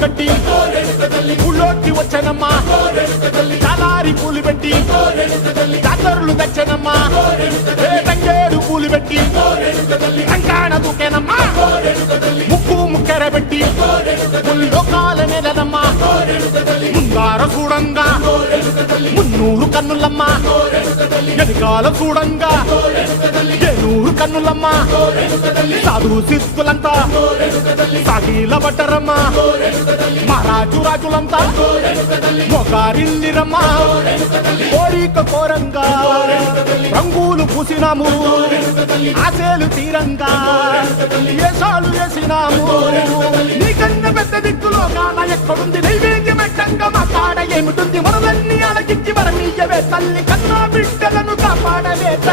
కట్టి ఊళ్ళోకి వచ్చనమ్మా చాలారి పూలు పెట్టి జాతరులు తెచ్చనమ్మా తంగేడు పూలు పెట్టి కంకాణ దూకేనమ్మా ముక్కు ముక్కెర పెట్టి ముల్లోకాల నెలనమ్మా ముందార చూడంగా మున్నూరు కన్నులమ్మా వెనకాల చూడంగా ఏనూరు కన్నులమ్మా సాధు సిద్ధులంతా సాగిల బట్టరమ్మా మహారాజు రాజులంతా మొగారిల్లిరమ్మా కోరిక కోరంగా రంగులు పూసినాము ఆశలు తీరంగా ఏసాలు వేసినాము నీకన్నా పెద్ద దిక్కులో కాన ఎక్కడుంది నైవేద్యం పెట్టంగా మా కాడ ఏమిటుంది మనలన్నీ అలకిచ్చి వరమీయవే తల్లి కన్నా బిడ్డలను కాపాడవే